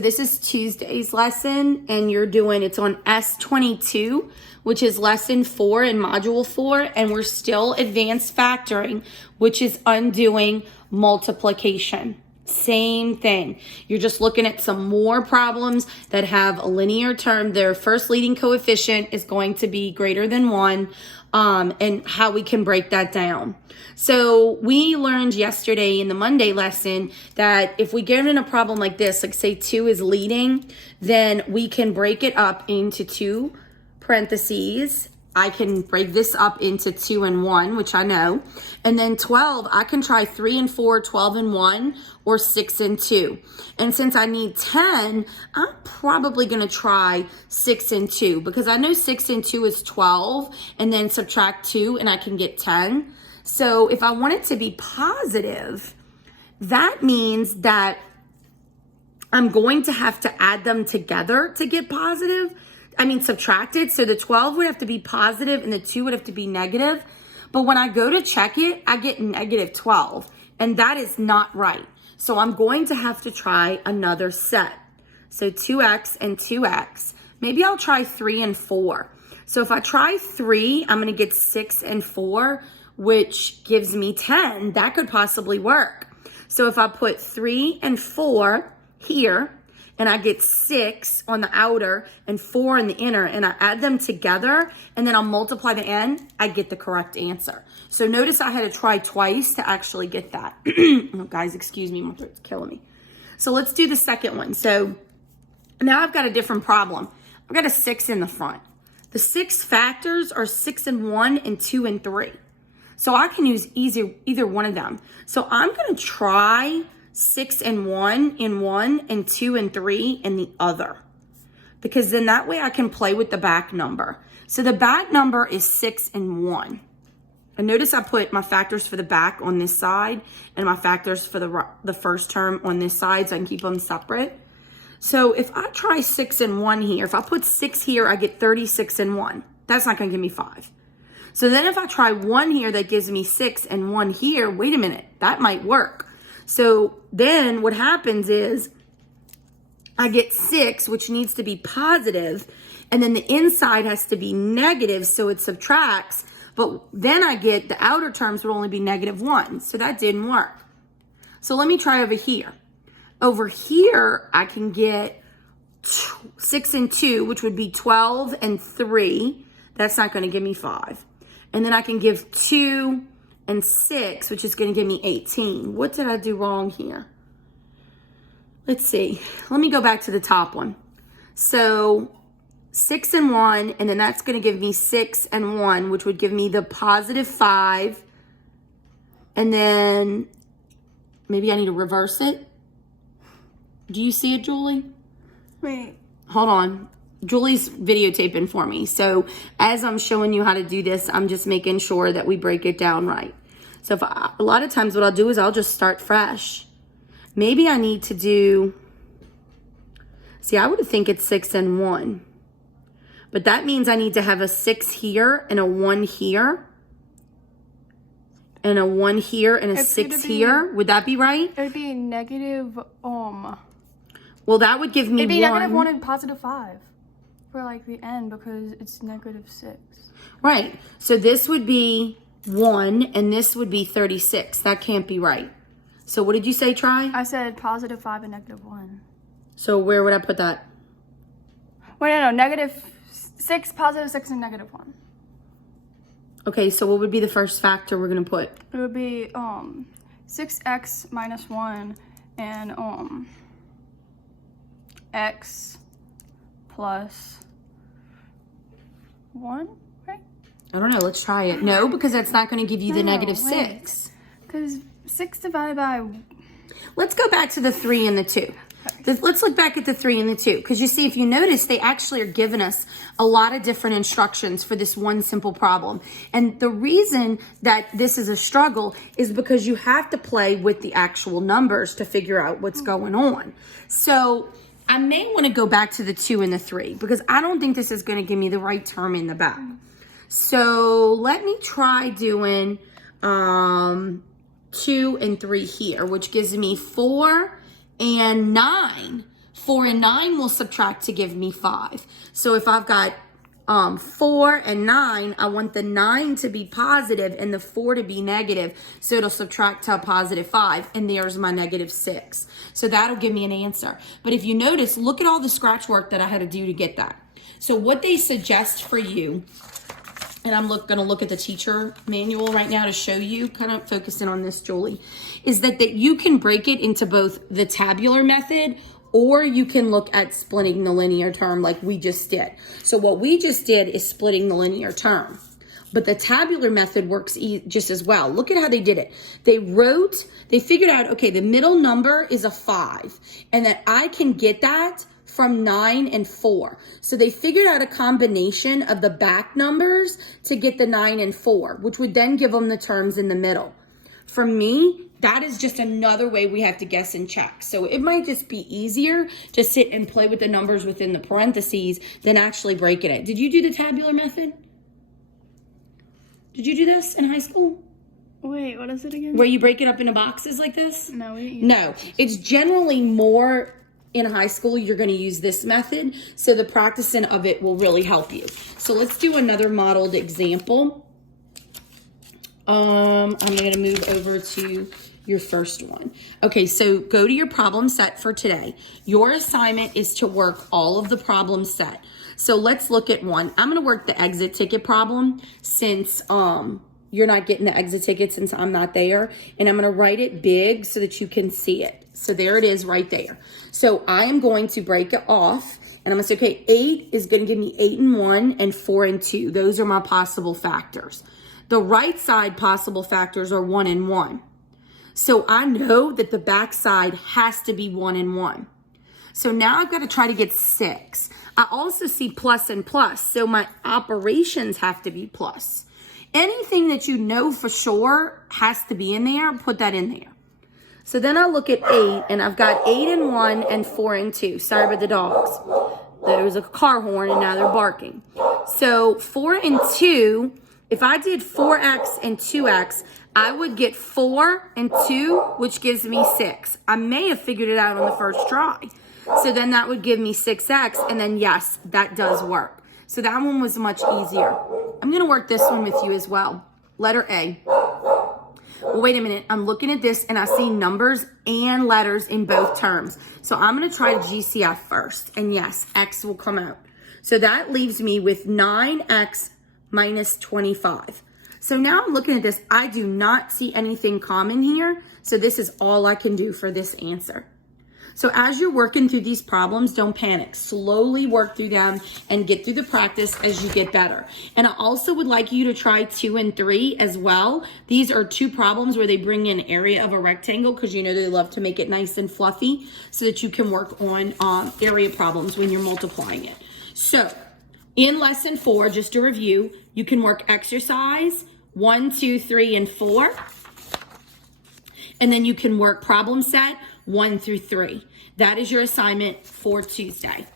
This is Tuesday's lesson, and it's on S22, which is lesson 4 in module 4, and we're still advanced factoring, which is undoing multiplication. Same thing. You're just looking at some more problems that have a linear term. Their first leading coefficient is going to be greater than 1, and how we can break that down. So we learned yesterday in the Monday lesson that if we get in a problem like this, like say 2 is leading, then we can break it up into 2 parentheses. I can break this up into 2 and 1, which I know. And then 12, I can try 3 and 4, 12 and 1, or 6 and 2. And since I need 10, I'm probably going to try 6 and 2 because I know 6 and 2 is 12, and then subtract 2 and I can get 10. So if I want it to be positive, that means that I'm going to have to add them together to get positive. Subtracted. So the 12 would have to be positive and the 2 would have to be negative. But when I go to check it, I get negative 12. And that is not right. So I'm going to have to try another set. So 2x and 2x. Maybe I'll try 3 and 4. So if I try 3, I'm going to get 6 and 4, which gives me 10. That could possibly work. So if I put 3 and 4 here, and I get 6 on the outer and 4 on the inner, and I add them together, and then I'll multiply the end, I get the correct answer. So notice I had to try twice to actually get that. Oh, guys, excuse me, my throat's killing me. So let's do the second one. So now I've got a different problem. I've got a 6 in the front. The 6 factors are 6 and 1 and 2 and 3. So I can use either one of them. So I'm going to try 6 and 1 in one and 2 and 3 in the other, because then that way I can play with the back number. So the back number is 6 and 1. And notice I put my factors for the back on this side and my factors for the first term on this side so I can keep them separate. So if I try 6 and 1 here, if I put 6 here, I get 36 and 1. That's not going to give me 5. So then if I try 1 here, that gives me 6, and 1 here, wait a minute, that might work. So then what happens is I get 6, which needs to be positive, and then the inside has to be negative, so it subtracts, but then I get the outer terms would only be negative 1, so that didn't work. So let me try over here. Over here, I can get 6 and 2, which would be 12 and 3. That's not going to give me 5. And then I can give 2 and 6, which is going to give me 18. What did I do wrong here? Let's see. Let me go back to the top one. So 6 and 1, and then that's going to give me 6 and 1, which would give me the positive 5. And then maybe I need to reverse it. Do you see it, Julie? Wait. Hold on. Julie's videotaping for me. So as I'm showing you how to do this, I'm just making sure that we break it down right. So a lot of times what I'll do is I'll just start fresh. Maybe I need to do, see, I would think it's 6 and 1. But that means I need to have a 6 here and a 1 here. And a 1 here and a 6 here. Would that be right? It would be negative, Well, that would give me 1. It'd be negative 1 and positive 5 for like the end because it's negative 6. Right. So this would be 1 and this would be 36. That can't be right. So what did you say, Try? I said positive 5 and negative 1. So where would I put that? Wait, no, negative 6, positive 6, and negative 1. Okay, so what would be the first factor we're going to put? It would be 6x minus 1 and x plus 1, right? I don't know. Let's try it. No, because that's not going to give you the negative 6. Because 6 divided by... Let's go back to the 3 and the 2. Let's look back at the 3 and the 2. Because you see, if you notice, they actually are giving us a lot of different instructions for this one simple problem. And the reason that this is a struggle is because you have to play with the actual numbers to figure out what's going on. So I may want to go back to the 2 and the 3 because I don't think this is going to give me the right term in the back. So let me try doing 2 and 3 here, which gives me 4 and 9. 4 and 9 will subtract to give me 5. So if I've got 4 and 9, I want the 9 to be positive and the 4 to be negative. So it'll subtract to a positive 5, and there's my negative 6. So that'll give me an answer. But if you notice, look at all the scratch work that I had to do to get that. So what they suggest for you, and I'm going to look at the teacher manual right now to show you, kind of focusing on this, Julie, is that you can break it into both the tabular method, or you can look at splitting the linear term like we just did. So what we just did is splitting the linear term. But the tabular method works just as well. Look at how they did it. They figured out, okay, the middle number is a 5, and that I can get that from 9 and 4. So they figured out a combination of the back numbers to get the 9 and 4, which would then give them the terms in the middle. For me, that is just another way we have to guess and check. So it might just be easier to sit and play with the numbers within the parentheses than actually breaking it. Did you do the tabular method? Did you do this in high school? Wait, what is it again? Where you break it up into boxes like this? No, we didn't use No, it's generally more in high school. You're going to use this method. So the practicing of it will really help you. So let's do another modeled example. I'm going to move over to your first one. Okay, so go to your problem set for today. Your assignment is to work all of the problem set. So let's look at one. I'm going to work the exit ticket problem since you're not getting the exit ticket since I'm not there. And I'm going to write it big so that you can see it. So there it is right there. So I am going to break it off. And I'm going to say, okay, 8 is going to give me 8 and 1 and 4 and 2. Those are my possible factors. The right side possible factors are 1 and 1. So I know that the back side has to be 1 and 1. So now I've got to try to get 6. I also see plus and plus. So my operations have to be plus. Anything that you know for sure has to be in there, put that in there. So then I look at 8, and I've got 8 and 1 and 4 and 2. Sorry about the dogs. There was a car horn, and now they're barking. So 4 and 2... if I did 4x and 2x, I would get 4 and 2, which gives me 6. I may have figured it out on the first try. So then that would give me 6x, and then yes, that does work. So that one was much easier. I'm going to work this one with you as well. Letter A. Well, wait a minute. I'm looking at this, and I see numbers and letters in both terms. So I'm going to try GCF first. And yes, x will come out. So that leaves me with 9x minus 25. So now I'm looking at this. I do not see anything common here. So this is all I can do for this answer. So as you're working through these problems, don't panic. Slowly work through them and get through the practice as you get better. And I also would like you to try 2 and 3 as well. These are 2 problems where they bring in area of a rectangle because you know they love to make it nice and fluffy so that you can work on area problems when you're multiplying it. So in lesson 4, just to review, you can work exercise 1, 2, 3, and 4. And then you can work problem set 1 through 3. That is your assignment for Tuesday.